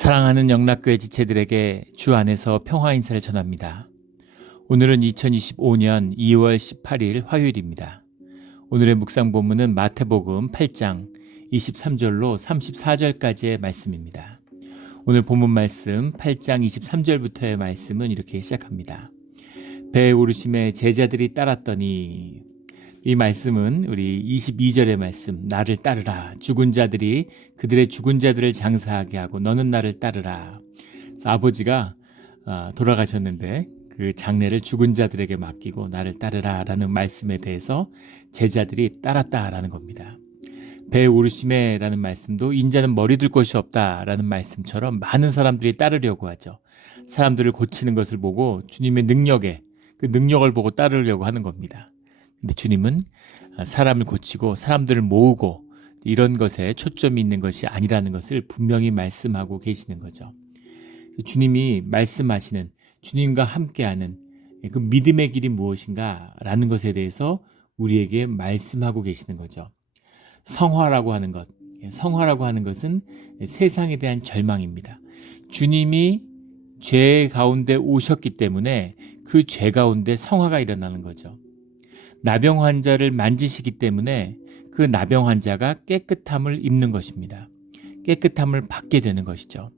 사랑하는 영락교회 지체들에게 주 안에서 평화 인사를 전합니다. 오늘은 2025년 2월 18일 화요일입니다. 오늘의 묵상 본문은 마태복음 8장 23절로 34절까지의 말씀입니다. 오늘 본문 말씀 8장 23절부터의 말씀은 이렇게 시작합니다. 배에 오르심에 제자들이 따랐더니, 이 말씀은 우리 22절의 말씀, 나를 따르라. 죽은 자들이 그들의 죽은 자들을 장사하게 하고 너는 나를 따르라. 아버지가 돌아가셨는데 그 장례를 죽은 자들에게 맡기고 나를 따르라 라는 말씀에 대해서 제자들이 따랐다라는 겁니다. 배에 오르심에 라는 말씀도 인자는 머리 둘 곳이 없다 라는 말씀처럼 많은 사람들이 따르려고 하죠. 사람들을 고치는 것을 보고 주님의 능력에, 그 능력을 보고 따르려고 하는 겁니다. 근데 주님은 사람을 고치고 사람들을 모으고 이런 것에 초점이 있는 것이 아니라는 것을 분명히 말씀하고 계시는 거죠. 주님이 말씀하시는, 주님과 함께하는 그 믿음의 길이 무엇인가 라는 것에 대해서 우리에게 말씀하고 계시는 거죠. 성화라고 하는 것, 성화라고 하는 것은 세상에 대한 절망입니다. 주님이 죄 가운데 오셨기 때문에 그 죄 가운데 성화가 일어나는 거죠. 나병 환자를 만지시기 때문에 그 나병 환자가 깨끗함을 입는 것입니다. 깨끗함을 받게 되는 것이죠.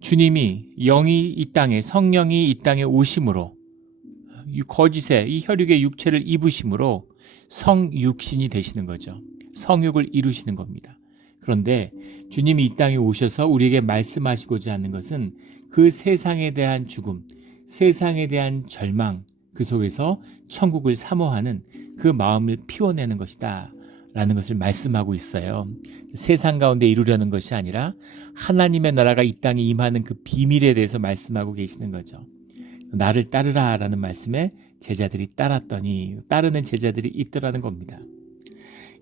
주님이 영이 이 땅에, 성령이 이 땅에 오심으로, 거짓의 이 혈육의 육체를 입으심으로 성육신이 되시는 거죠. 성육을 이루시는 겁니다. 그런데 주님이 이 땅에 오셔서 우리에게 말씀하시고자 하는 것은 그 세상에 대한 죽음, 세상에 대한 절망, 그 속에서 천국을 사모하는 그 마음을 피워내는 것이다 라는 것을 말씀하고 있어요. 세상 가운데 이루려는 것이 아니라 하나님의 나라가 이 땅에 임하는 그 비밀에 대해서 말씀하고 계시는 거죠. 나를 따르라 라는 말씀에 제자들이 따랐더니, 따르는 제자들이 있더라는 겁니다.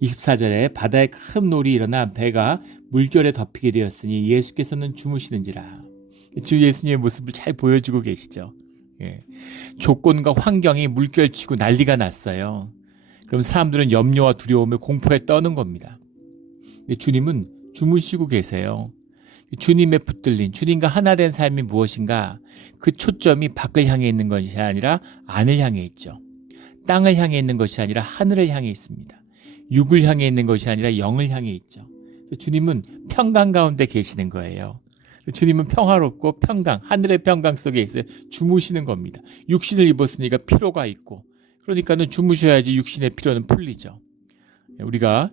24절에 바다에 큰 놀이 일어나 배가 물결에 덮이게 되었으니 예수께서는 주무시는지라. 주 예수님의 모습을 잘 보여주고 계시죠. 조건과 환경이 물결치고 난리가 났어요. 그럼 사람들은 염려와 두려움에 공포에 떠는 겁니다. 근데 주님은 주무시고 계세요. 주님의 붙들린, 주님과 하나 된 삶이 무엇인가? 그 초점이 밖을 향해 있는 것이 아니라 안을 향해 있죠. 땅을 향해 있는 것이 아니라 하늘을 향해 있습니다. 육을 향해 있는 것이 아니라 영을 향해 있죠. 주님은 평강 가운데 계시는 거예요. 주님은 평화롭고 평강, 하늘의 평강 속에 있어요. 주무시는 겁니다. 육신을 입었으니까 피로가 있고, 그러니까는 주무셔야지 육신의 피로는 풀리죠. 우리가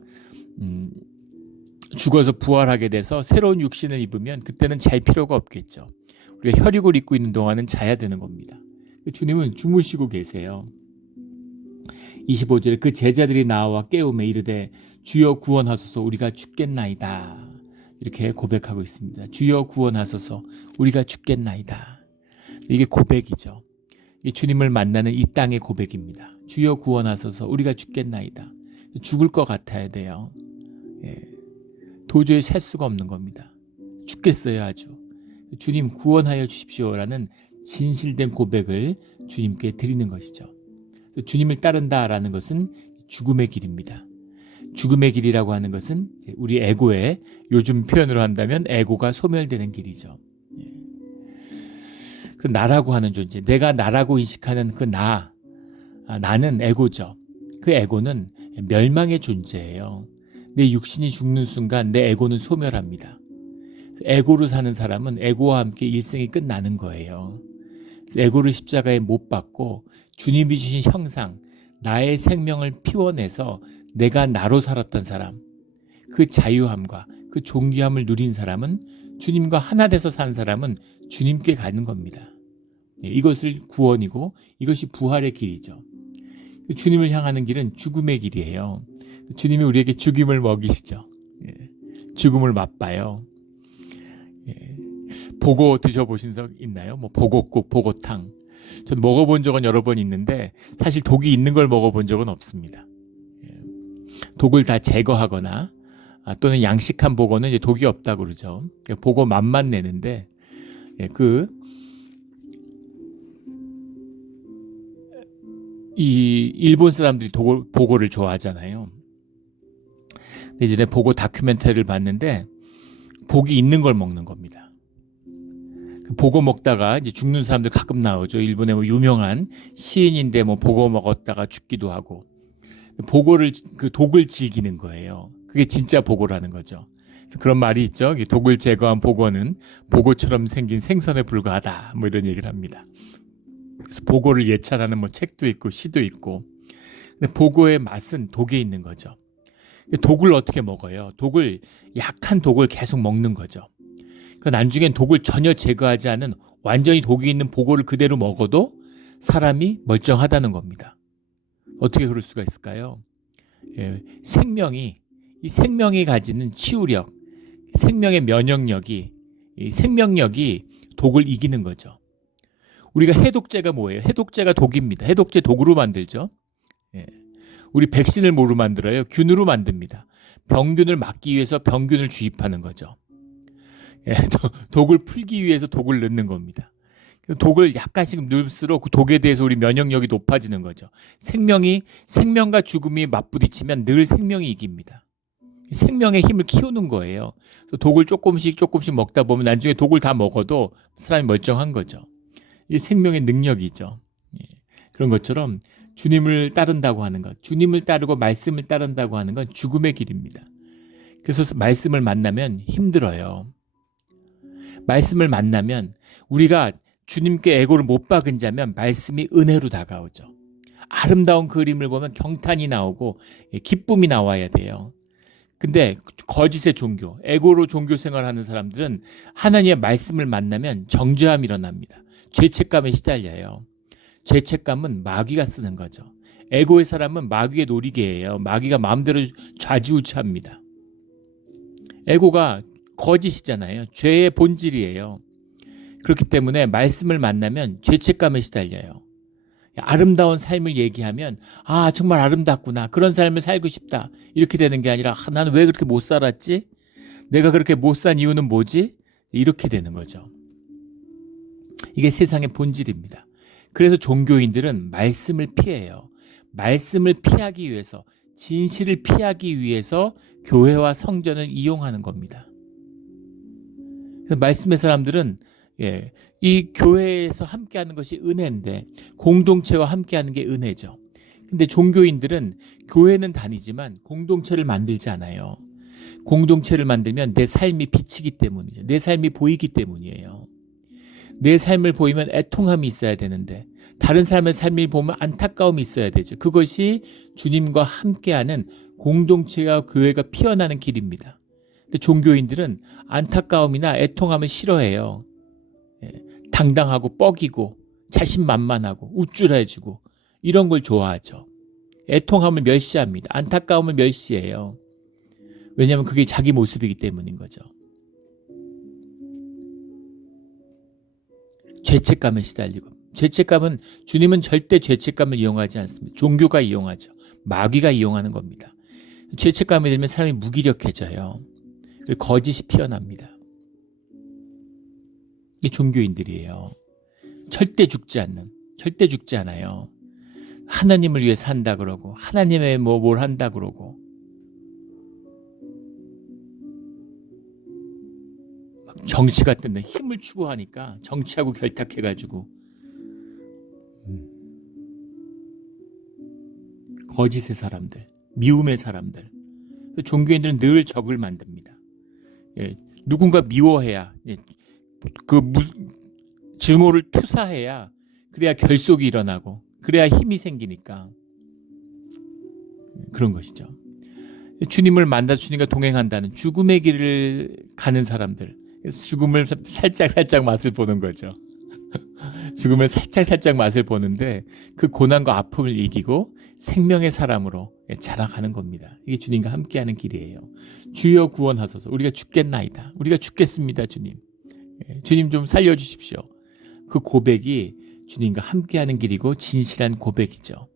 죽어서 부활하게 돼서 새로운 육신을 입으면 그때는 잘 필요가 없겠죠. 우리가 혈육을 입고 있는 동안은 자야 되는 겁니다. 주님은 주무시고 계세요. 25절에 그 제자들이 나와 깨우며 이르되 주여 구원하소서 우리가 죽겠나이다. 이렇게 고백하고 있습니다. 주여 구원하소서 우리가 죽겠나이다. 이게 고백이죠. 이 주님을 만나는 이 땅의 고백입니다. 주여 구원하소서 우리가 죽겠나이다. 죽을 것 같아야 돼요. 도저히 셀 수가 없는 겁니다. 죽겠어요 아주. 주님 구원하여 주십시오라는 진실된 고백을 주님께 드리는 것이죠. 주님을 따른다라는 것은 죽음의 길입니다. 죽음의 길이라고 하는 것은 우리 에고의, 요즘 표현으로 한다면 에고가 소멸되는 길이죠. 그 나라고 하는 존재, 내가 나라고 인식하는 그 나는 에고죠. 그 에고는 멸망의 존재예요. 내 육신이 죽는 순간 내 에고는 소멸합니다. 에고로 사는 사람은 에고와 함께 일생이 끝나는 거예요. 에고를 십자가에 못 박고 주님이 주신 형상, 나의 생명을 피워내서 내가 나로 살았던 사람, 그 자유함과 그 존귀함을 누린 사람은, 주님과 하나 돼서 산 사람은 주님께 가는 겁니다. 이것을 구원이고 이것이 부활의 길이죠. 주님을 향하는 길은 죽음의 길이에요. 주님이 우리에게 죽임을 먹이시죠. 죽음을 맛봐요. 보고 드셔보신 적 있나요? 뭐 보고국, 보고탕. 전 먹어본 적은 여러 번 있는데 사실 독이 있는 걸 먹어본 적은 없습니다. 독을 다 제거하거나 또는 양식한 보고는 이제 독이 없다고 그러죠. 보고 맛만 내는데 이 일본 사람들이 보고를 좋아하잖아요. 예전에 보고 다큐멘터리를 봤는데 복이 있는 걸 먹는 겁니다. 보고 먹다가 이제 죽는 사람들 가끔 나오죠. 일본의 뭐 유명한 시인인데 뭐 보고 먹었다가 죽기도 하고. 보고를 그 독을 즐기는 거예요. 그게 진짜 보고라는 거죠. 그런 말이 있죠. 독을 제거한 보고는 보고처럼 생긴 생선에 불과하다. 뭐 이런 얘기를 합니다. 그래서 보고를 예찬하는 뭐 책도 있고 시도 있고. 근데 보고의 맛은 독에 있는 거죠. 독을 어떻게 먹어요? 약한 독을 계속 먹는 거죠. 나중엔 독을 전혀 제거하지 않은 완전히 독이 있는 보고를 그대로 먹어도 사람이 멀쩡하다는 겁니다. 어떻게 그럴 수가 있을까요? 이 생명이 가지는 치유력, 생명의 면역력이, 이 생명력이 독을 이기는 거죠. 우리가 해독제가 뭐예요? 해독제가 독입니다. 해독제 독으로 만들죠. 우리 백신을 뭐로 만들어요? 균으로 만듭니다. 병균을 막기 위해서 병균을 주입하는 거죠. 독을 풀기 위해서 독을 넣는 겁니다. 독을 약간씩 넣을수록 그 독에 대해서 우리 면역력이 높아지는 거죠. 생명과 죽음이 맞부딪히면 늘 생명이 이깁니다. 생명의 힘을 키우는 거예요. 독을 조금씩 먹다 보면 나중에 독을 다 먹어도 사람이 멀쩡한 거죠. 이게 생명의 능력이죠. 그런 것처럼 주님을 따른다고 하는 것, 주님을 따르고 말씀을 따른다고 하는 건 죽음의 길입니다. 그래서 말씀을 만나면 힘들어요. 말씀을 만나면 우리가 주님께 애고를 못 박은 자면 말씀이 은혜로 다가오죠. 아름다운 그림을 보면 경탄이 나오고 기쁨이 나와야 돼요. 근데 거짓의 종교, 애고로 종교 생활하는 사람들은 하나님의 말씀을 만나면 정죄함이 일어납니다. 죄책감에 시달려요. 죄책감은 마귀가 쓰는 거죠. 애고의 사람은 마귀의 놀이개예요. 마귀가 마음대로 좌지우지합니다. 애고가 거짓이잖아요. 죄의 본질이에요. 그렇기 때문에 말씀을 만나면 죄책감에 시달려요. 아름다운 삶을 얘기하면 정말 아름답구나. 그런 삶을 살고 싶다. 이렇게 되는 게 아니라 나는 왜 그렇게 못 살았지? 내가 그렇게 못 산 이유는 뭐지? 이렇게 되는 거죠. 이게 세상의 본질입니다. 그래서 종교인들은 말씀을 피해요. 말씀을 피하기 위해서, 진실을 피하기 위해서 교회와 성전을 이용하는 겁니다. 그래서 말씀의 사람들은 이 교회에서 함께하는 것이 은혜인데 공동체와 함께하는 게 은혜죠. 근데 종교인들은 교회는 다니지만 공동체를 만들지 않아요. 공동체를 만들면 내 삶이 비치기 때문이죠. 내 삶이 보이기 때문이에요. 내 삶을 보이면 애통함이 있어야 되는데 다른 사람의 삶을 보면 안타까움이 있어야 되죠. 그것이 주님과 함께하는 공동체와 교회가 피어나는 길입니다. 근데 종교인들은 안타까움이나 애통함을 싫어해요. 당당하고 뻐기고 자신만만하고 우쭐해지고 이런 걸 좋아하죠. 애통함을 멸시합니다. 안타까움을 멸시해요. 왜냐하면 그게 자기 모습이기 때문인 거죠. 죄책감에 시달리고, 죄책감은 주님은 절대 죄책감을 이용하지 않습니다. 종교가 이용하죠. 마귀가 이용하는 겁니다. 죄책감이 들면 사람이 무기력해져요. 그리고 거짓이 피어납니다. 이게 종교인들이에요. 절대 죽지 않아요. 하나님을 위해 산다 그러고 하나님의 뭘 한다 그러고 정치 같은 데 힘을 추구하니까 정치하고 결탁해가지고 거짓의 사람들, 미움의 사람들. 종교인들은 늘 적을 만듭니다. 누군가 미워해야 증오를 투사해야 그래야 결속이 일어나고 그래야 힘이 생기니까 그런 것이죠. 주님을 만나 주님과 동행한다는 죽음의 길을 가는 사람들, 죽음을 살짝 맛을 보는 거죠. 죽음을 살짝 맛을 보는데 그 고난과 아픔을 이기고 생명의 사람으로 자라가는 겁니다. 이게 주님과 함께하는 길이에요. 주여 구원하소서. 우리가 죽겠나이다. 우리가 죽겠습니다. 주님 좀 살려주십시오. 그 고백이 주님과 함께하는 길이고 진실한 고백이죠.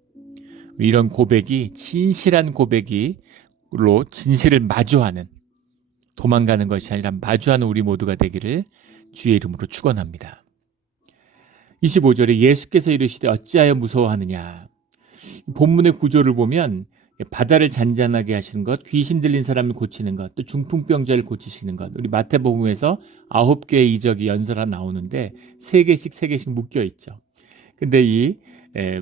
이런 고백이 진실한 고백이로 진실을 마주하는, 도망가는 것이 아니라 마주하는 우리 모두가 되기를 주의 이름으로 축원합니다. 25절에 예수께서 이르시되 어찌하여 무서워하느냐. 본문의 구조를 보면 바다를 잔잔하게 하시는 것, 귀신 들린 사람을 고치는 것, 또 중풍병자를 고치시는 것. 우리 마태복음에서 9개의 이적이 연달아 나오는데 3개씩 묶여 있죠. 근데 이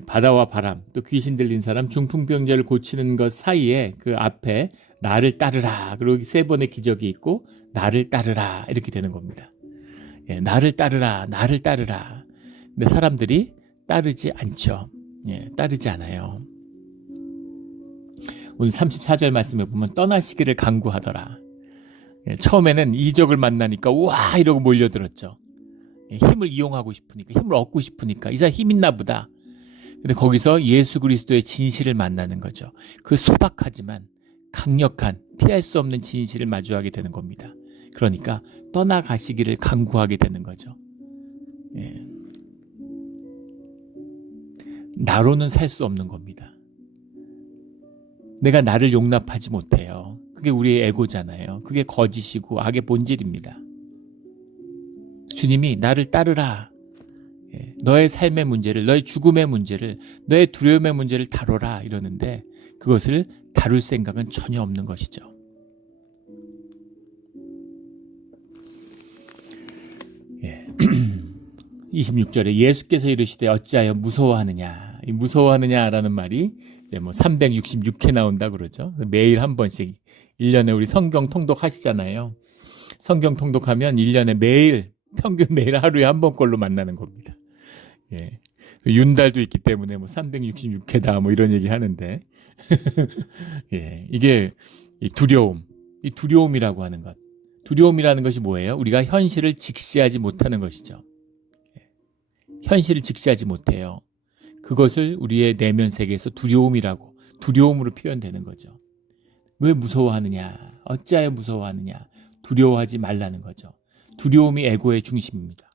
바다와 바람, 또 귀신 들린 사람, 중풍병자를 고치는 것 사이에 그 앞에 나를 따르라. 그리고 3번의 기적이 있고 나를 따르라. 이렇게 되는 겁니다. 나를 따르라. 나를 따르라. 근데 사람들이 따르지 않죠. 따르지 않아요. 오늘 34절 말씀에 보면 떠나시기를 간구하더라. 처음에는 이적을 만나니까 우와 이러고 몰려들었죠. 힘을 이용하고 싶으니까, 힘을 얻고 싶으니까 이 사람 힘 있나 보다. 근데 거기서 예수 그리스도의 진실을 만나는 거죠. 그 소박하지만 강력한 피할 수 없는 진실을 마주하게 되는 겁니다. 그러니까 떠나가시기를 간구하게 되는 거죠. 나로는 살 수 없는 겁니다. 내가 나를 용납하지 못해요. 그게 우리의 에고잖아요. 그게 거짓이고 악의 본질입니다. 주님이 나를 따르라. 너의 삶의 문제를, 너의 죽음의 문제를, 너의 두려움의 문제를 다뤄라 이러는데 그것을 다룰 생각은 전혀 없는 것이죠. 예. 26절에 예수께서 이르시되 어찌하여 무서워하느냐. 이 무서워하느냐라는 말이 366회 나온다 그러죠. 매일 한 번씩 1년에 우리 성경 통독하시잖아요. 성경 통독하면 1년에 매일 평균 매일 하루에 한 번꼴로 만나는 겁니다. 예. 윤달도 있기 때문에 366회다 이런 얘기 하는데 예. 이게 두려움, 이 두려움이라고 하는 것. 두려움이라는 것이 뭐예요? 우리가 현실을 직시하지 못하는 것이죠. 현실을 직시하지 못해요. 그것을 우리의 내면 세계에서 두려움으로 표현되는 거죠. 왜 무서워하느냐? 어찌하여 무서워하느냐? 두려워하지 말라는 거죠. 두려움이 에고의 중심입니다.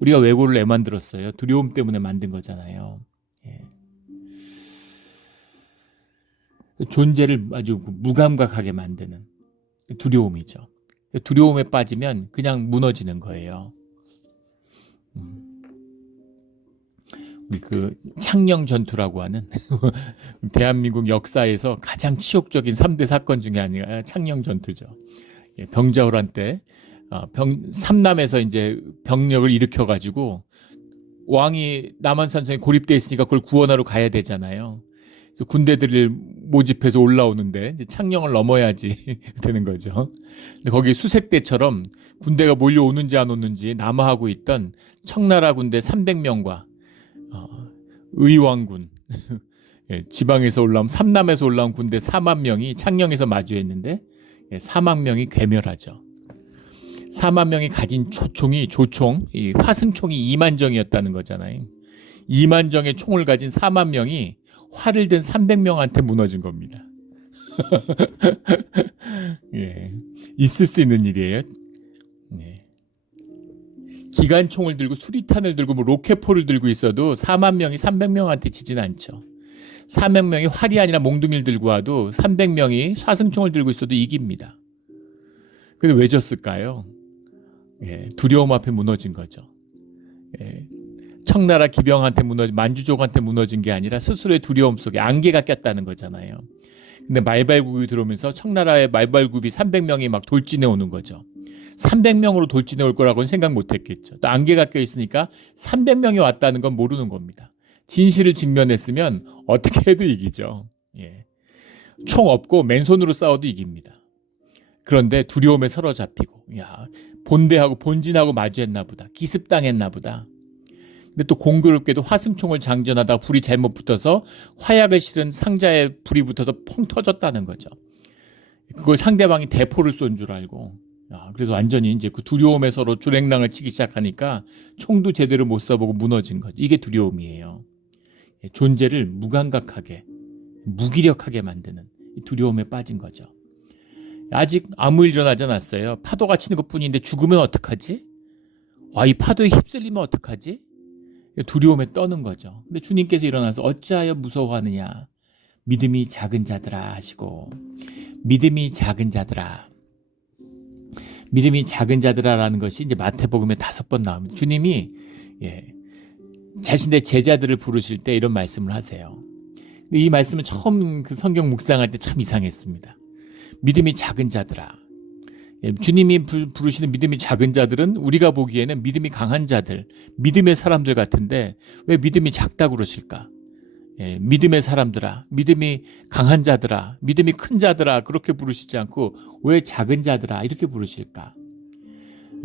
우리가 에고를 왜 만들었어요? 두려움 때문에 만든 거잖아요. 예. 존재를 아주 무감각하게 만드는 두려움이죠. 두려움에 빠지면 그냥 무너지는 거예요. 그 창녕 전투라고 하는 대한민국 역사에서 가장 치욕적인 3대 사건 중에 하나가 창녕 전투죠. 병자호란 때 삼남에서 이제 병력을 일으켜 가지고 왕이 남한산성에 고립돼 있으니까 그걸 구원하러 가야 되잖아요. 그래서 군대들을 모집해서 올라오는데 이제 창녕을 넘어야지 되는 거죠. 근데 거기 수색대처럼 군대가 몰려오는지 안 오는지 남하하고 있던 청나라 군대 300명과 의왕군 지방에서 올라온 삼남에서 올라온 군대 4만 명이 창녕에서 마주했는데 4만 명이 괴멸하죠. 4만 명이 가진 조총, 이 화승총이 2만 정이었다는 거잖아요. 2만 정의 총을 가진 4만 명이 활을 든 300명한테 무너진 겁니다. 예, 있을 수 있는 일이에요. 예. 기관총을 들고 수리탄을 들고 로켓포를 들고 있어도 4만 명이 300명한테 지진 않죠. 400명이 활이 아니라 몽둥이를 들고 와도 300명이 사승총을 들고 있어도 이깁니다. 근데 왜 졌을까요? 예, 두려움 앞에 무너진 거죠. 예, 청나라 기병한테 만주족한테 무너진 게 아니라 스스로의 두려움 속에 안개가 꼈다는 거잖아요. 근데 말발굽이 들어오면서 청나라의 말발굽이 300명이 막 돌진해 오는 거죠. 300명으로 돌진해 올 거라고는 생각 못 했겠죠. 또 안개가 껴있으니까 300명이 왔다는 건 모르는 겁니다. 진실을 직면했으면 어떻게 해도 이기죠. 예. 총 없고 맨손으로 싸워도 이깁니다. 그런데 두려움에 사로잡히고 본대하고 본진하고 마주했나 보다. 기습당했나 보다. 근데 또 공교롭게도 화승총을 장전하다 불이 잘못 붙어서 화약을 실은 상자에 불이 붙어서 펑 터졌다는 거죠. 그걸 상대방이 대포를 쏜 줄 알고 그래서 완전히 이제 그 두려움에 서로 주랭랑을 치기 시작하니까 총도 제대로 못 쏴보고 무너진 거죠. 이게 두려움이에요. 존재를 무감각하게, 무기력하게 만드는 이 두려움에 빠진 거죠. 아직 아무 일 일어나지 않았어요. 파도가 치는 것뿐인데 죽으면 어떡하지? 이 파도에 휩쓸리면 어떡하지? 두려움에 떠는 거죠. 근데 주님께서 일어나서 어찌하여 무서워하느냐? 믿음이 작은 자들아 하시고, 믿음이 작은 자들아. 믿음이 작은 자들아라는 것이 이제 마태복음에 5번 나옵니다. 주님이 자신의 제자들을 부르실 때 이런 말씀을 하세요. 근데 이 말씀은 처음 그 성경 묵상할 때 참 이상했습니다. 믿음이 작은 자들아. 주님이 부르시는 믿음이 작은 자들은 우리가 보기에는 믿음이 강한 자들, 믿음의 사람들 같은데 왜 믿음이 작다고 그러실까? 믿음의 사람들아, 믿음이 강한 자들아, 믿음이 큰 자들아 그렇게 부르시지 않고 왜 작은 자들아 이렇게 부르실까?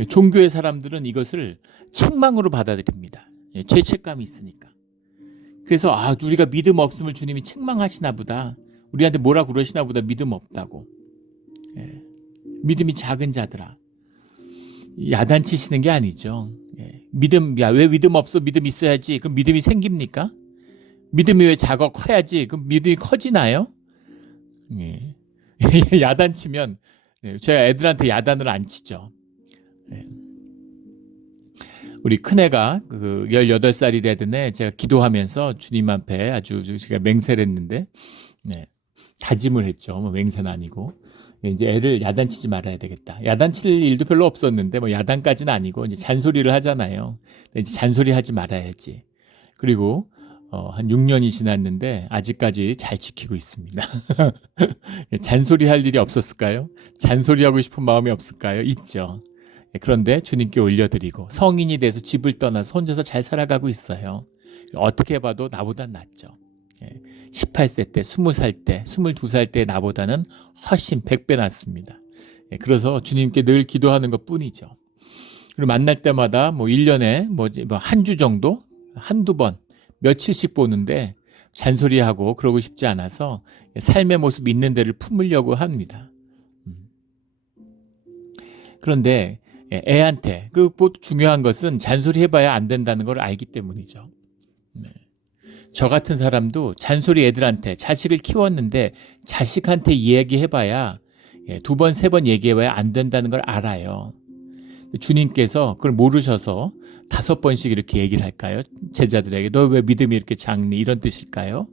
종교의 사람들은 이것을 책망으로 받아들입니다. 죄책감이 있으니까. 그래서 우리가 믿음 없음을 주님이 책망하시나 보다. 우리한테 뭐라 그러시나 보다. 믿음 없다고. 믿음이 작은 자들아. 야단치시는 게 아니죠. 왜 믿음 없어? 믿음 있어야지. 그럼 믿음이 생깁니까? 믿음이 왜 작아? 커야지. 그럼 믿음이 커지나요? 야단치면 제가 애들한테 야단을 안 치죠. 우리 큰애가 18살이 되던 애 제가 기도하면서 주님 앞에 아주 제가 맹세를 했는데 다짐을 했죠. 맹세는 아니고 이제 애를 야단치지 말아야 되겠다. 야단칠 일도 별로 없었는데 야단까지는 아니고 이제 잔소리를 하잖아요. 이제 잔소리하지 말아야지. 그리고 한 6년이 지났는데 아직까지 잘 지키고 있습니다. 잔소리할 일이 없었을까요? 잔소리하고 싶은 마음이 없을까요? 있죠. 그런데 주님께 올려드리고 성인이 돼서 집을 떠나서 혼자서 잘 살아가고 있어요. 어떻게 봐도 나보단 낫죠. 18세 때, 20살 때, 22살 때 나보다는 훨씬 100배 낫습니다. 그래서 주님께 늘 기도하는 것 뿐이죠. 그리고 만날 때마다 1년에 한 주 정도, 한두 번, 며칠씩 보는데 잔소리하고 그러고 싶지 않아서 삶의 모습 있는 데를 품으려고 합니다. 그런데 애한테, 그리고 중요한 것은 잔소리 해봐야 안 된다는 걸 알기 때문이죠. 저 같은 사람도 잔소리 애들한테 자식을 키웠는데 자식한테 이야기해봐야 2번, 3번 얘기해봐야 안 된다는 걸 알아요. 주님께서 그걸 모르셔서 5번씩 이렇게 얘기를 할까요? 제자들에게 너 왜 믿음이 이렇게 작니? 이런 뜻일까요?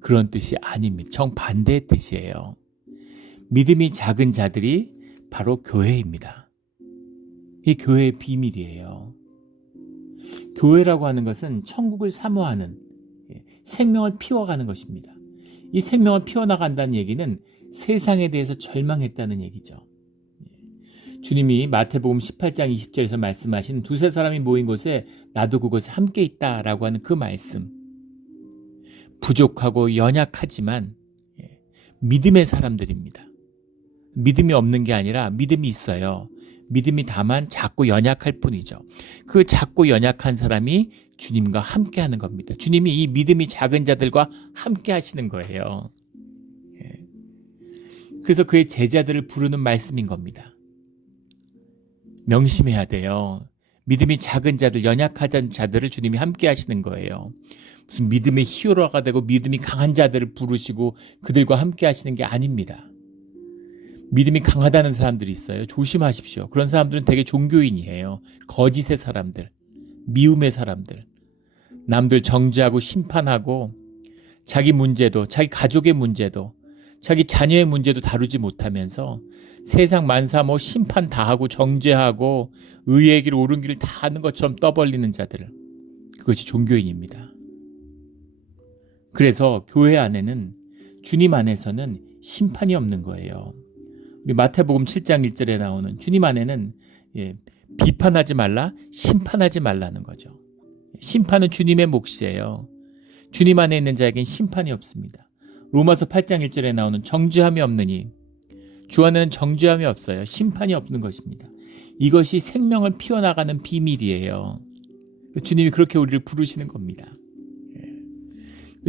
그런 뜻이 아닙니다. 정반대의 뜻이에요. 믿음이 작은 자들이 바로 교회입니다. 이 교회의 비밀이에요. 교회라고 하는 것은 천국을 사모하는 생명을 피워가는 것입니다. 이 생명을 피워나간다는 얘기는 세상에 대해서 절망했다는 얘기죠. 주님이 마태복음 18장 20절에서 말씀하신 2-3사람이 모인 곳에 나도 그곳에 함께 있다라고 하는 그 말씀. 부족하고 연약하지만 믿음의 사람들입니다. 믿음이 없는 게 아니라 믿음이 있어요. 믿음이 다만 작고 연약할 뿐이죠. 그 작고 연약한 사람이 주님과 함께 하는 겁니다. 주님이 이 믿음이 작은 자들과 함께 하시는 거예요. 그래서 그의 제자들을 부르는 말씀인 겁니다. 명심해야 돼요. 믿음이 작은 자들, 연약한 자들을 주님이 함께 하시는 거예요. 무슨 믿음의 히어로가 되고 믿음이 강한 자들을 부르시고 그들과 함께 하시는 게 아닙니다. 믿음이 강하다는 사람들이 있어요. 조심하십시오. 그런 사람들은 되게 종교인이에요. 거짓의 사람들, 미움의 사람들, 남들 정죄하고 심판하고 자기 문제도, 자기 가족의 문제도, 자기 자녀의 문제도 다루지 못하면서 세상 만사 심판 다 하고 정죄하고 의의 길 옳은 길을 다 하는 것처럼 떠벌리는 자들, 그것이 종교인입니다. 그래서 교회 안에는, 주님 안에서는 심판이 없는 거예요. 우리 마태복음 7장 1절에 나오는 주님 안에는 비판하지 말라, 심판하지 말라는 거죠. 심판은 주님의 몫이에요. 주님 안에 있는 자에겐 심판이 없습니다. 로마서 8장 1절에 나오는 정죄함이 없느니, 주 안에는 정죄함이 없어요. 심판이 없는 것입니다. 이것이 생명을 피워나가는 비밀이에요. 주님이 그렇게 우리를 부르시는 겁니다.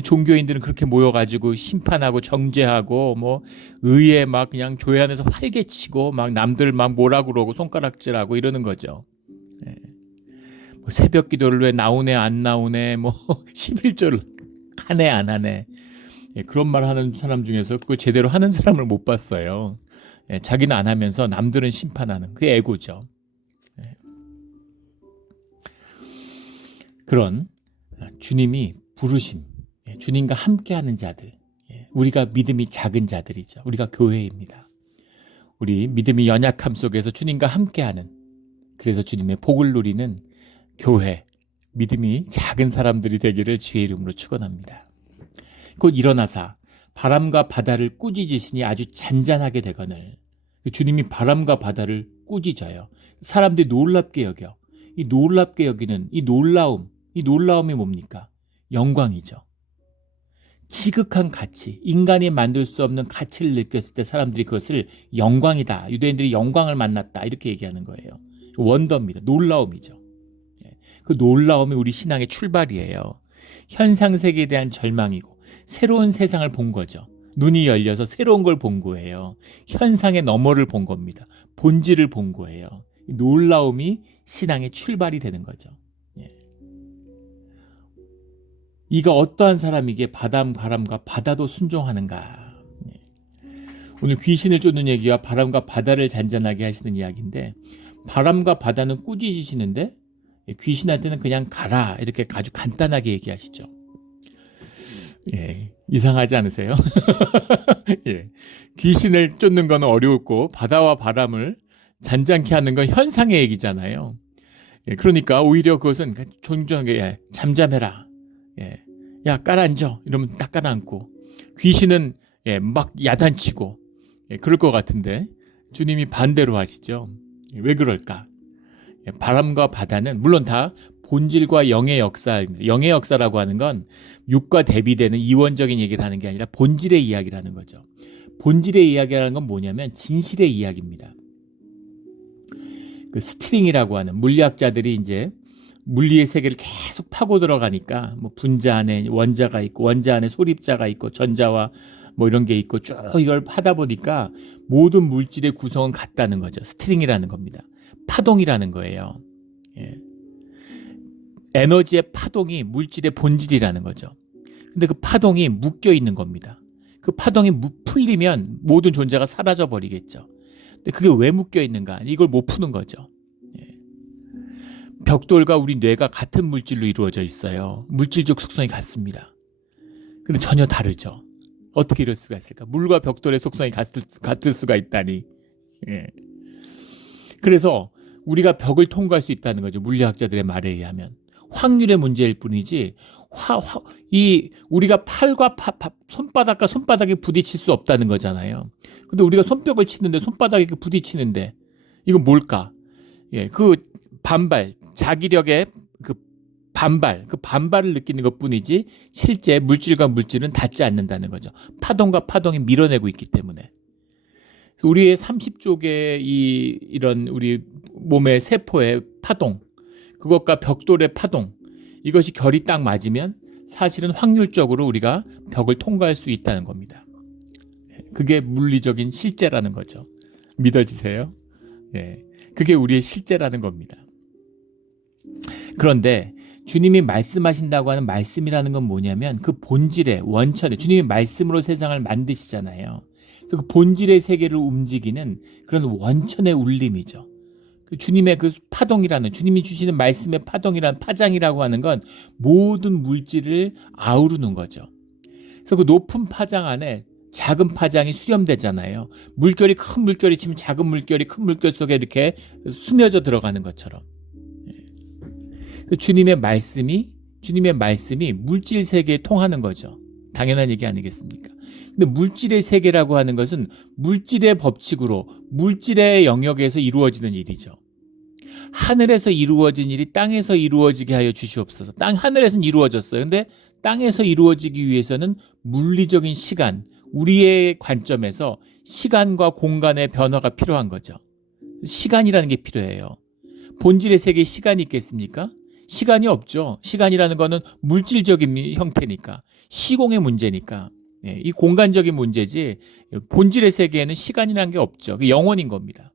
종교인들은 그렇게 모여가지고 심판하고 정죄하고 의에 그냥 교회 안에서 활개치고 남들 뭐라 그러고 손가락질하고 이러는 거죠. 새벽 기도를 왜 나오네 안 나오네 11조를 하네 안 하네, 그런 말 하는 사람 중에서 그거 제대로 하는 사람을 못 봤어요. 자기는 안 하면서 남들은 심판하는, 그게 에고죠. 그런 주님이 부르심, 주님과 함께하는 자들, 우리가 믿음이 작은 자들이죠. 우리가 교회입니다. 우리 믿음이 연약함 속에서 주님과 함께하는, 그래서 주님의 복을 누리는 교회, 믿음이 작은 사람들이 되기를 주의 이름으로 축원합니다. 곧 일어나사 바람과 바다를 꾸짖으시니 아주 잔잔하게 되거늘. 주님이 바람과 바다를 꾸짖어요. 사람들이 놀랍게 여겨. 이 놀랍게 여기는 이 놀라움이 뭡니까? 영광이죠. 지극한 가치, 인간이 만들 수 없는 가치를 느꼈을 때 사람들이 그것을 영광이다. 유대인들이 영광을 만났다. 이렇게 얘기하는 거예요. 원더입니다. 놀라움이죠. 그 놀라움이 우리 신앙의 출발이에요. 현상세계에 대한 절망이고 새로운 세상을 본 거죠. 눈이 열려서 새로운 걸 본 거예요. 현상의 너머를 본 겁니다. 본질을 본 거예요. 놀라움이 신앙의 출발이 되는 거죠. 이가 어떠한 사람이기에 바람과 바다도 순종하는가. 오늘 귀신을 쫓는 얘기와 바람과 바다를 잔잔하게 하시는 이야기인데, 바람과 바다는 꾸짖으시는데 귀신한테는 그냥 가라 이렇게 아주 간단하게 얘기하시죠. 이상하지 않으세요? 귀신을 쫓는 건 어려웠고 바다와 바람을 잔잔케 하는 건 현상의 얘기잖아요. 그러니까 오히려 그것은 존중하게 잠잠해라. 야 깔아앉아 이러면 딱 깔아앉고, 귀신은 막 야단치고 그럴 것 같은데 주님이 반대로 하시죠. 왜 그럴까? 바람과 바다는 물론 다 본질과 영의 역사입니다. 영의 역사라고 하는 건 육과 대비되는 이원적인 얘기를 하는 게 아니라 본질의 이야기라는 거죠. 본질의 이야기라는 건 뭐냐면 진실의 이야기입니다. 그 스트링이라고 하는 물리학자들이 이제 물리의 세계를 계속 파고 들어가니까 뭐 분자 안에 원자가 있고 원자 안에 소립자가 있고 전자와 뭐 이런 게 있고 쭉 이걸 하다 보니까 모든 물질의 구성은 같다는 거죠. 스트링이라는 겁니다. 파동이라는 거예요. 에너지의 파동이 물질의 본질이라는 거죠. 근데 그 파동이 묶여 있는 겁니다. 그 파동이 풀리면 모든 존재가 사라져 버리겠죠. 근데 그게 왜 묶여 있는가? 이걸 못 푸는 거죠. 벽돌과 우리 뇌가 같은 물질로 이루어져 있어요. 물질적 속성이 같습니다. 근데 전혀 다르죠. 어떻게 이럴 수가 있을까? 물과 벽돌의 속성이 같을 수가 있다니. 그래서 우리가 벽을 통과할 수 있다는 거죠. 물리학자들의 말에 의하면. 확률의 문제일 뿐이지 우리가 팔과 손바닥과 손바닥이 부딪힐 수 없다는 거잖아요. 근데 우리가 손뼉을 치는데 손바닥이 부딪히는데 이건 뭘까? 그 반발, 자기력의 그 반발을 느끼는 것뿐이지 실제 물질과 물질은 닿지 않는다는 거죠. 파동과 파동이 밀어내고 있기 때문에. 우리의 30조 개의 이런 우리 몸의 세포의 파동, 그것과 벽돌의 파동, 이것이 결이 딱 맞으면 사실은 확률적으로 우리가 벽을 통과할 수 있다는 겁니다. 그게 물리적인 실제라는 거죠. 믿어지세요? 그게 우리의 실제라는 겁니다. 그런데 주님이 말씀하신다고 하는 말씀이라는 건 뭐냐면 그 본질의 원천에, 주님이 말씀으로 세상을 만드시잖아요. 그래서 그 본질의 세계를 움직이는 그런 원천의 울림이죠. 주님의 그 파동이라는, 주님이 주시는 말씀의 파동이라는, 파장이라고 하는 건 모든 물질을 아우르는 거죠. 그래서 그 높은 파장 안에 작은 파장이 수렴되잖아요. 물결이 큰 물결이 치면 작은 물결이 큰 물결 속에 이렇게 스며져 들어가는 것처럼. 주님의 말씀이 물질 세계에 통하는 거죠. 당연한 얘기 아니겠습니까? 근데 물질의 세계라고 하는 것은 물질의 법칙으로 물질의 영역에서 이루어지는 일이죠. 하늘에서 이루어진 일이 땅에서 이루어지게 하여 주시옵소서. 하늘에서는 이루어졌어요. 근데 땅에서 이루어지기 위해서는 물리적인 시간, 우리의 관점에서 시간과 공간의 변화가 필요한 거죠. 시간이라는 게 필요해요. 본질의 세계에 시간이 있겠습니까? 시간이 없죠. 시간이라는 거는 물질적인 형태니까, 시공의 문제니까. 이 공간적인 문제지 본질의 세계에는 시간이라는 게 없죠. 그게 영원인 겁니다.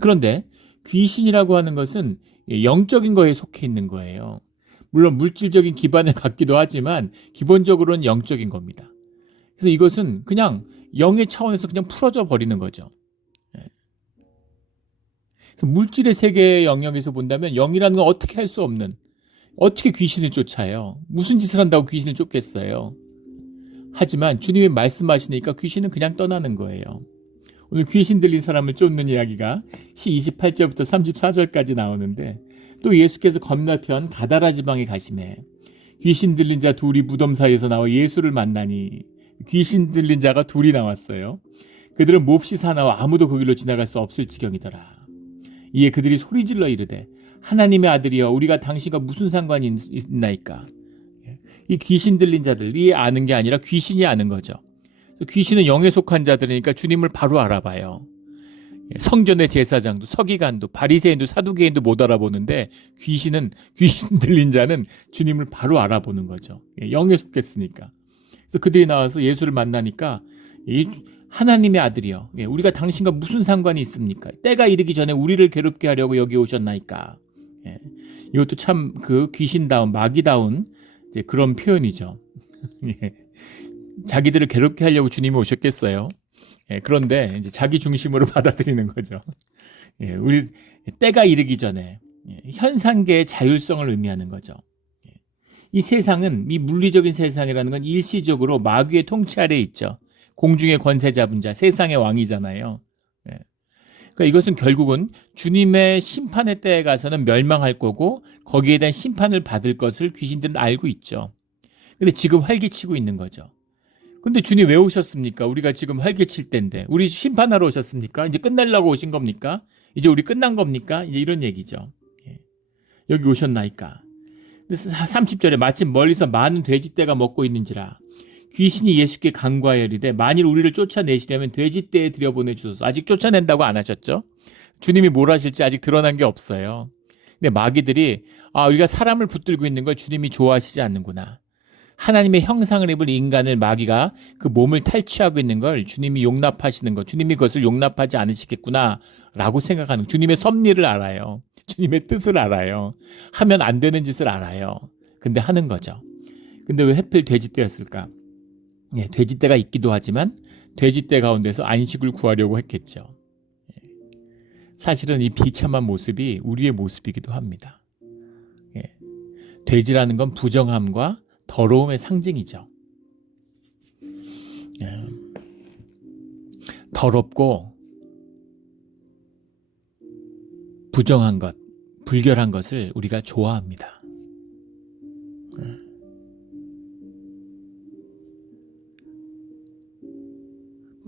그런데 귀신이라고 하는 것은 영적인 거에 속해 있는 거예요. 물론 물질적인 기반을 갖기도 하지만 기본적으로는 영적인 겁니다. 그래서 이것은 그냥 영의 차원에서 그냥 풀어져 버리는 거죠. 그래서 물질의 세계의 영역에서 본다면 영이라는 건 어떻게 할 수 없는, 어떻게 귀신을 쫓아요? 무슨 짓을 한다고 귀신을 쫓겠어요? 하지만 주님이 말씀하시니까 귀신은 그냥 떠나는 거예요. 오늘 귀신 들린 사람을 쫓는 이야기가 28절부터 34절까지 나오는데, 또 예수께서 건너편 가다라 지방에 가시매 귀신 들린 자 둘이 무덤 사이에서 나와 예수를 만나니 귀신 들린 자가 둘이 나왔어요. 그들은 몹시 사나워 아무도 그 길로 지나갈 수 없을 지경이더라. 이에 그들이 소리질러 이르되 하나님의 아들이여 우리가 당신과 무슨 상관이 있나이까. 이 귀신 들린 자들이 아는 게 아니라 귀신이 아는 거죠. 귀신은 영에 속한 자들이니까 주님을 바로 알아봐요. 성전의 제사장도 서기관도 바리새인도 사두개인도 못 알아보는데 귀신 들린 자는 주님을 바로 알아보는 거죠. 영에 속했으니까. 그래서 그들이 나와서 예수를 만나니까 하나님의 아들이여 우리가 당신과 무슨 상관이 있습니까? 때가 이르기 전에 우리를 괴롭게 하려고 여기 오셨나이까. 이것도 참 그 귀신다운 마귀다운 그런 표현이죠. 자기들을 괴롭게 하려고 주님이 오셨겠어요. 그런데 이제 자기 중심으로 받아들이는 거죠. 우리 때가 이르기 전에 현상계의 자율성을 의미하는 거죠. 이 세상은 이 물리적인 세상이라는 건 일시적으로 마귀의 통치 아래에 있죠. 공중의 권세 잡은 자, 세상의 왕이잖아요. 그러니까 이것은 결국은 주님의 심판의 때에 가서는 멸망할 거고 거기에 대한 심판을 받을 것을 귀신들은 알고 있죠. 근데 지금 활개치고 있는 거죠. 근데 주님 왜 오셨습니까? 우리가 지금 활개칠 때인데 우리 심판하러 오셨습니까? 이제 끝내려고 오신 겁니까? 이제 우리 끝난 겁니까? 이제 이런 얘기죠. 여기 오셨나이까. 30절에 마침 멀리서 많은 돼지떼가 먹고 있는지라 귀신이 예수께 간과하여리되 만일 우리를 쫓아내시려면 돼지떼에 들여보내주소서. 아직 쫓아낸다고 안 하셨죠? 주님이 뭘 하실지 아직 드러난 게 없어요. 근데 마귀들이 우리가 사람을 붙들고 있는 걸 주님이 좋아하시지 않는구나. 하나님의 형상을 입을 인간을 마귀가 그 몸을 탈취하고 있는 걸 주님이 용납하시는 것, 주님이 그것을 용납하지 않으시겠구나 라고 생각하는, 주님의 섭리를 알아요. 주님의 뜻을 알아요. 하면 안 되는 짓을 알아요. 근데 하는 거죠. 근데 왜 하필 돼지떼였을까? 돼지떼가 있기도 하지만 돼지떼 가운데서 안식을 구하려고 했겠죠. 사실은 이 비참한 모습이 우리의 모습이기도 합니다. 돼지라는 건 부정함과 더러움의 상징이죠. 더럽고 부정한 것, 불결한 것을 우리가 좋아합니다.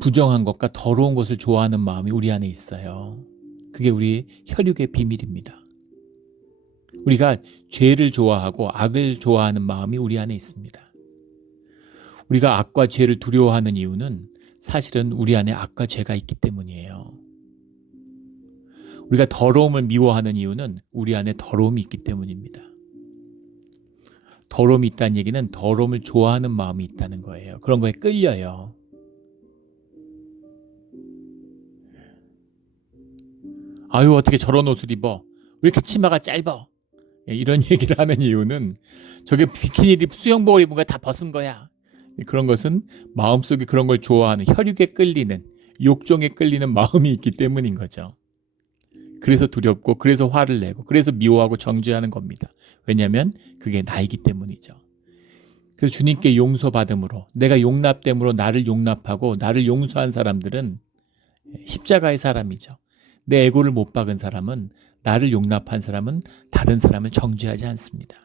부정한 것과 더러운 것을 좋아하는 마음이 우리 안에 있어요. 그게 우리 혈육의 비밀입니다. 우리가 죄를 좋아하고 악을 좋아하는 마음이 우리 안에 있습니다. 우리가 악과 죄를 두려워하는 이유는 사실은 우리 안에 악과 죄가 있기 때문이에요. 우리가 더러움을 미워하는 이유는 우리 안에 더러움이 있기 때문입니다. 더러움이 있다는 얘기는 더러움을 좋아하는 마음이 있다는 거예요. 그런 거에 끌려요. 아유, 어떻게 저런 옷을 입어? 왜 이렇게 치마가 짧아? 이런 얘기를 하는 이유는 저게 비키니 수영복을 입은 거야, 다 벗은 거야. 그런 것은 마음속에 그런 걸 좋아하는, 혈육에 끌리는, 욕정에 끌리는 마음이 있기 때문인 거죠. 그래서 두렵고, 그래서 화를 내고, 그래서 미워하고 정죄하는 겁니다. 왜냐하면 그게 나이기 때문이죠. 그래서 주님께 용서받음으로, 내가 용납됨으로 나를 용납하고 나를 용서한 사람들은 십자가의 사람이죠. 내 에고를 못 박은 사람은, 나를 용납한 사람은 다른 사람을 정죄하지 않습니다.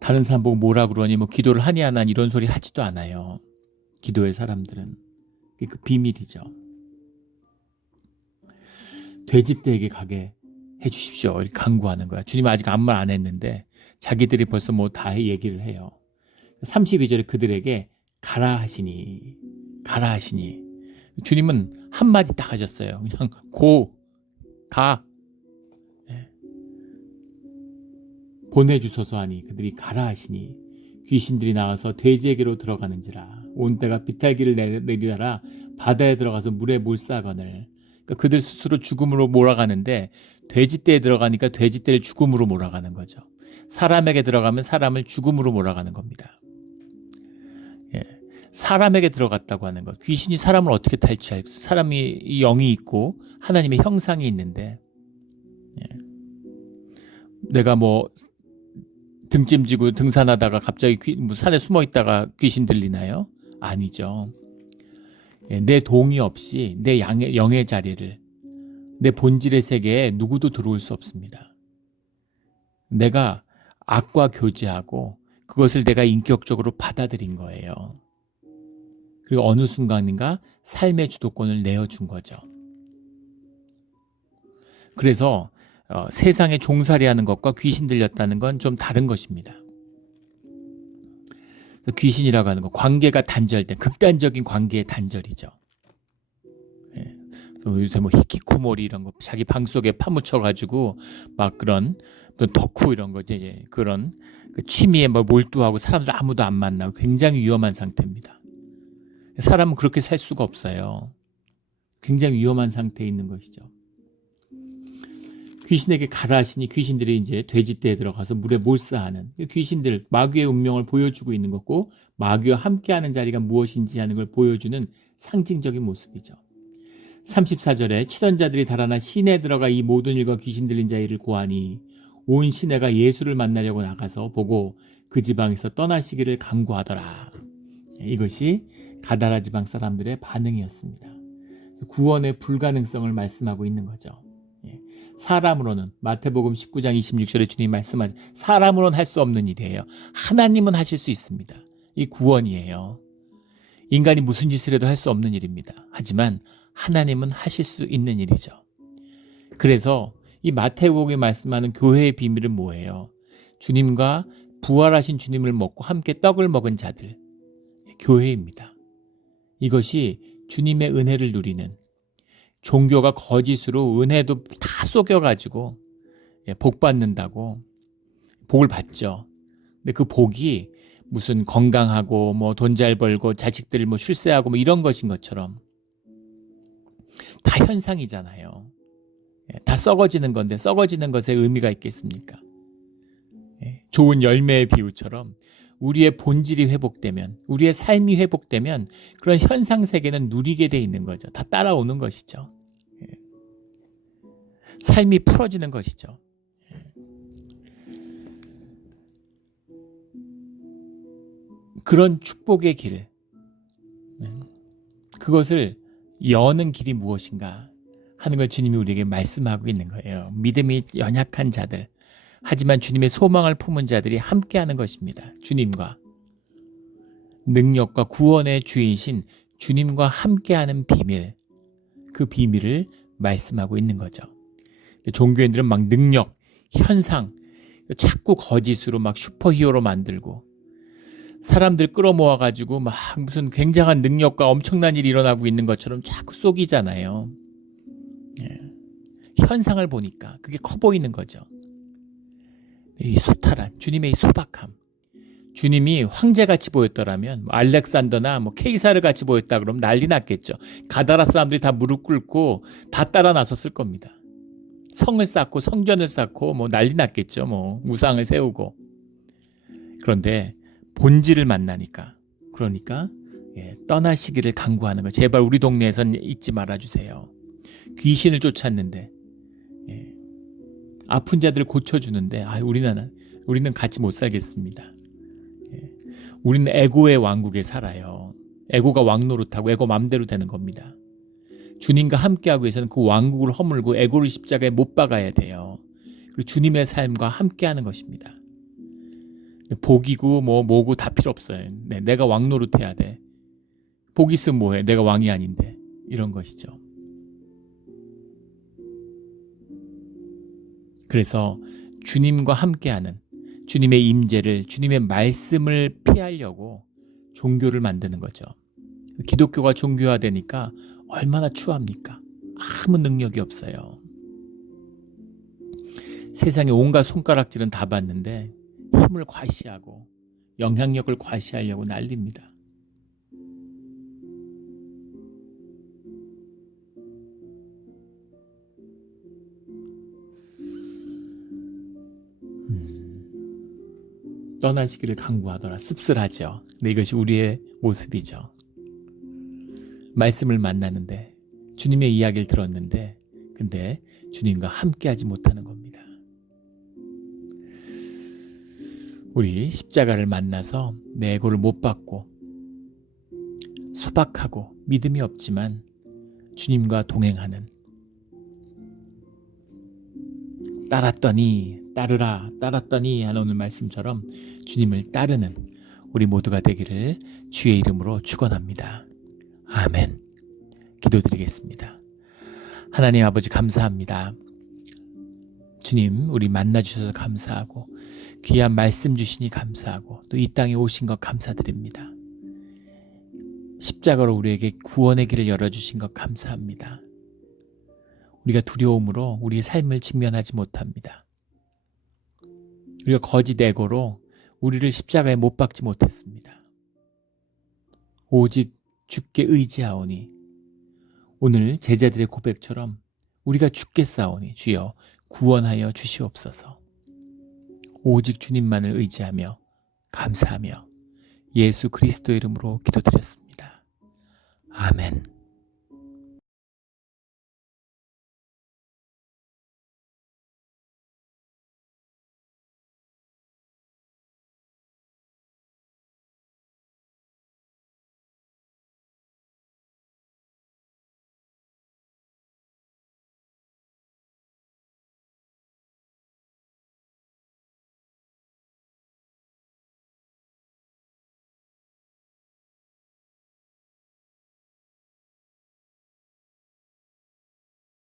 다른 사람 보고 뭐라 그러니, 뭐 기도를 하니 안 하니 이런 소리 하지도 않아요. 기도의 사람들은. 그 비밀이죠. 돼지떼에게 가게 해주십시오. 이렇게 간구하는 거야. 주님 아직 아무 말 안 했는데 자기들이 벌써 뭐 다 얘기를 해요. 32절에 그들에게 가라 하시니. 주님은 한마디 딱 하셨어요. 그냥 가. 보내주소서 하니 그들이 가라 하시니 귀신들이 나와서 돼지에게로 들어가는지라. 온 때가 비탈기를 내리다라 바다에 들어가서 물에 몰사거늘. 그러니까 그들 스스로 죽음으로 몰아가는데 돼지떼에 들어가니까 돼지떼를 죽음으로 몰아가는 거죠. 사람에게 들어가면 사람을 죽음으로 몰아가는 겁니다. 사람에게 들어갔다고 하는 것. 귀신이 사람을 어떻게 탈취할까? 사람이 영이 있고 하나님의 형상이 있는데 내가 뭐 등짐지고 등산하다가 갑자기 산에 숨어 있다가 귀신 들리나요? 아니죠. 내 동의 없이 내 영의 자리를, 내 본질의 세계에 누구도 들어올 수 없습니다. 내가 악과 교제하고 그것을 내가 인격적으로 받아들인 거예요. 그리고 어느 순간인가 삶의 주도권을 내어준 거죠. 그래서 세상에 종살이하는 것과 귀신 들렸다는 건 좀 다른 것입니다. 그래서 귀신이라고 하는 거, 관계가 단절된 극단적인 관계의 단절이죠. 예. 그래서 요새 뭐 히키코모리 이런 거 자기 방 속에 파묻혀가지고 막 그런 덕후 이런 거 이제 그런 그 취미에 뭐 몰두하고 사람들 아무도 안 만나고 굉장히 위험한 상태입니다. 사람은 그렇게 살 수가 없어요. 굉장히 위험한 상태에 있는 것이죠. 귀신에게 가라 하시니 귀신들이 이제 돼지떼에 들어가서 물에 몰사하는 귀신들, 마귀의 운명을 보여주고 있는 거고, 마귀와 함께하는 자리가 무엇인지 하는 걸 보여주는 상징적인 모습이죠. 34절에 치던 자들이 달아나 시내에 들어가 이 모든 일과 귀신 들린 자의 일을 고하니 온 시내가 예수를 만나려고 나가서 보고 그 지방에서 떠나시기를 간구하더라. 이것이 가다라 지방 사람들의 반응이었습니다. 구원의 불가능성을 말씀하고 있는 거죠. 사람으로는, 마태복음 19장 26절에 주님이 말씀하신 사람으로는 할 수 없는 일이에요. 하나님은 하실 수 있습니다. 이 구원이에요. 인간이 무슨 짓을 해도 할 수 없는 일입니다. 하지만 하나님은 하실 수 있는 일이죠. 그래서 이 마태복음이 말씀하는 교회의 비밀은 뭐예요? 주님과 부활하신 주님을 먹고 함께 떡을 먹은 자들, 교회입니다. 이것이 주님의 은혜를 누리는, 종교가 거짓으로 은혜도 다 속여가지고 복 받는다고 복을 받죠. 근데 그 복이 무슨 건강하고 뭐 돈 잘 벌고 자식들 뭐 출세하고 뭐 이런 것인 것처럼 다 현상이잖아요. 다 썩어지는 건데 썩어지는 것에 의미가 있겠습니까? 좋은 열매의 비유처럼 우리의 본질이 회복되면, 우리의 삶이 회복되면 그런 현상 세계는 누리게 돼 있는 거죠. 다 따라오는 것이죠. 삶이 풀어지는 것이죠. 그런 축복의 길, 그것을 여는 길이 무엇인가 하는 걸 주님이 우리에게 말씀하고 있는 거예요. 믿음이 연약한 자들, 하지만 주님의 소망을 품은 자들이 함께하는 것입니다. 주님과 능력과 구원의 주인이신 주님과 함께하는 비밀, 그 비밀을 말씀하고 있는 거죠. 종교인들은 막 능력, 현상, 자꾸 거짓으로 막 슈퍼히어로 만들고 사람들 끌어모아가지고 막 무슨 굉장한 능력과 엄청난 일이 일어나고 있는 것처럼 자꾸 속이잖아요. 현상을 보니까 그게 커 보이는 거죠. 이 소탈한 주님의 이 소박함, 주님이 황제같이 보였더라면 알렉산더나 뭐 케이사르 같이 보였다 그러면 난리 났겠죠. 가다라 사람들이 다 무릎 꿇고 다 따라 나섰을 겁니다. 성을 쌓고 성전을 쌓고 뭐 난리 났겠죠. 뭐 우상을 세우고. 그런데 본질을 만나니까, 그러니까 떠나시기를 간구하는 거. 제발 우리 동네에선 잊지 말아주세요. 귀신을 쫓았는데 아픈 자들을 고쳐주는데 우리는 같이 못 살겠습니다. 우리는 에고의 왕국에 살아요. 에고가 왕노릇하고 에고 맘대로 되는 겁니다. 주님과 함께하기 위해서는 그 왕국을 허물고 에고를 십자가에 못 박아야 돼요. 그리고 주님의 삶과 함께하는 것입니다. 복이고 뭐고 다 필요 없어요. 내가 왕노릇해야 돼. 복 있으면 뭐해? 내가 왕이 아닌데. 이런 것이죠. 그래서 주님과 함께하는, 주님의 임재를, 주님의 말씀을 피하려고 종교를 만드는 거죠. 기독교가 종교화되니까 얼마나 추합니까? 아무 능력이 없어요. 세상에 온갖 손가락질은 다 봤는데 힘을 과시하고 영향력을 과시하려고 난립니다. 떠나시기를 간구하더라. 씁쓸하죠. 근데 이것이 우리의 모습이죠. 말씀을 만나는데, 주님의 이야기를 들었는데, 근데 주님과 함께하지 못하는 겁니다. 우리 십자가를 만나서 내 에고를 못 받고 소박하고 믿음이 없지만 주님과 동행하는, 따랐더니 하는 오늘 말씀처럼 주님을 따르는 우리 모두가 되기를 주의 이름으로 축원합니다. 아멘. 기도드리겠습니다. 하나님 아버지 감사합니다. 주님, 우리 만나주셔서 감사하고 귀한 말씀 주시니 감사하고 또 이 땅에 오신 것 감사드립니다. 십자가로 우리에게 구원의 길을 열어주신 것 감사합니다. 우리가 두려움으로 우리의 삶을 직면하지 못합니다. 우리가 거짓 애고로 우리를 십자가에 못 박지 못했습니다. 오직 주께 의지하오니 오늘 제자들의 고백처럼 우리가 주께 싸우니 주여 구원하여 주시옵소서. 오직 주님만을 의지하며 감사하며 예수 그리스도의 이름으로 기도드렸습니다. 아멘.